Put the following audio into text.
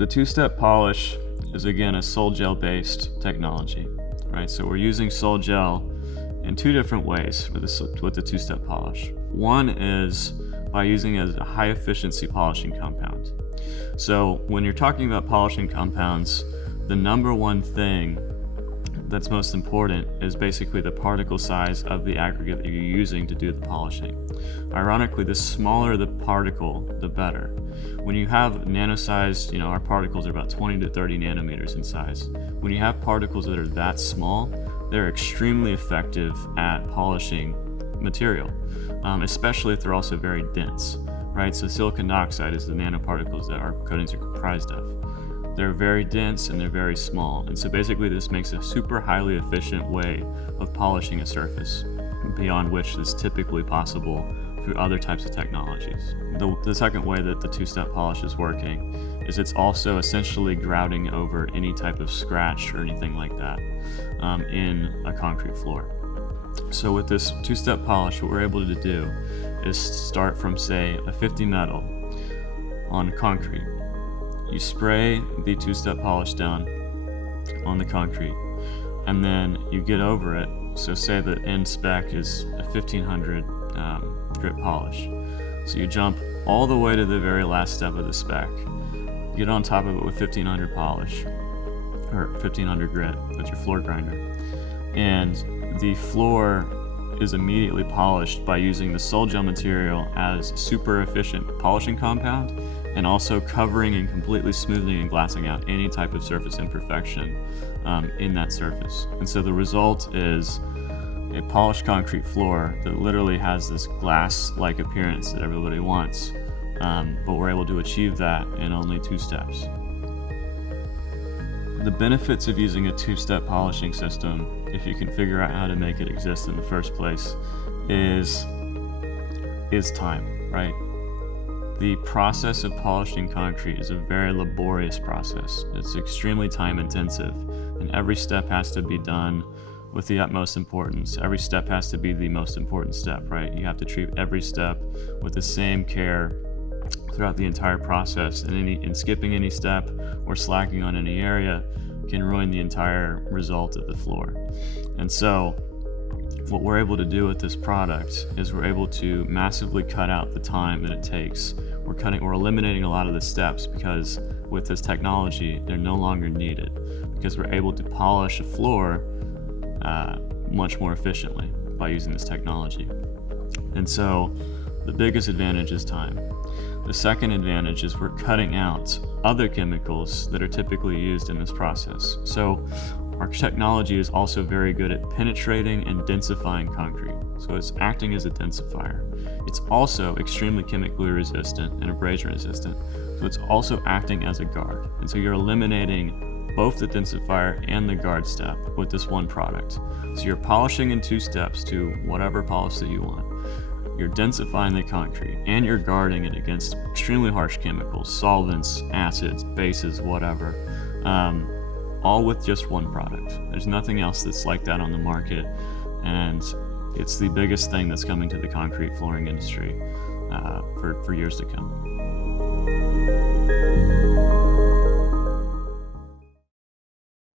the two-step polish is again a sol gel based technology, right? So we're using sol gel in two different ways with the two-step polish. One is by using it as a high efficiency polishing compound. So when you're talking about polishing compounds, the number one thing that's most important is basically the particle size of the aggregate that you're using to do the polishing. Ironically, the smaller the particle, the better. When you have nano-sized, our particles are about 20 to 30 nanometers in size. When you have particles that are that small, they're extremely effective at polishing material, especially if they're also very dense, right? So silicon dioxide is the nanoparticles that our coatings are comprised of. They're very dense and they're very small. And so basically this makes a super highly efficient way of polishing a surface, beyond which is typically possible through other types of technologies. The second way that the two-step polish is working is it's also essentially grouting over any type of scratch or anything like that in a concrete floor. So with this two-step polish, what we're able to do is start from, say, a 50 metal on concrete. You spray the two-step polish down on the concrete, and then you get over it. So say the end spec is a 1500 grit polish. So you jump all the way to the very last step of the spec, get on top of it with 1500 polish, or 1500 grit with your floor grinder, and the floor is immediately polished by using the sol gel material as super efficient polishing compound, and also covering and completely smoothing and glassing out any type of surface imperfection in that surface. And so the result is a polished concrete floor that literally has this glass-like appearance that everybody wants, but we're able to achieve that in only 2 steps. The benefits of using a two-step polishing system, if you can figure out how to make it exist in the first place, is time, right? The process of polishing concrete is a very laborious process. It's extremely time intensive, and every step has to be done with the utmost importance. Every step has to be the most important step, right? You have to treat every step with the same care throughout the entire process, and skipping any step or slacking on any area can ruin the entire result of the floor. And so what we're able to do with this product is we're able to massively cut out the time that it takes. We're eliminating a lot of the steps, because with this technology, they're no longer needed, because we're able to polish a floor much more efficiently by using this technology. And so the biggest advantage is time. The second advantage is we're cutting out other chemicals that are typically used in this process. So our technology is also very good at penetrating and densifying concrete. So it's acting as a densifier. It's also extremely chemically resistant and abrasion resistant. So it's also acting as a guard. And so you're eliminating both the densifier and the guard step with this one product. So you're polishing in 2 steps to whatever polish that you want. You're densifying the concrete, and you're guarding it against extremely harsh chemicals, solvents, acids, bases, whatever, all with just one product. There's nothing else that's like that on the market, and it's the biggest thing that's coming to the concrete flooring industry for years to come.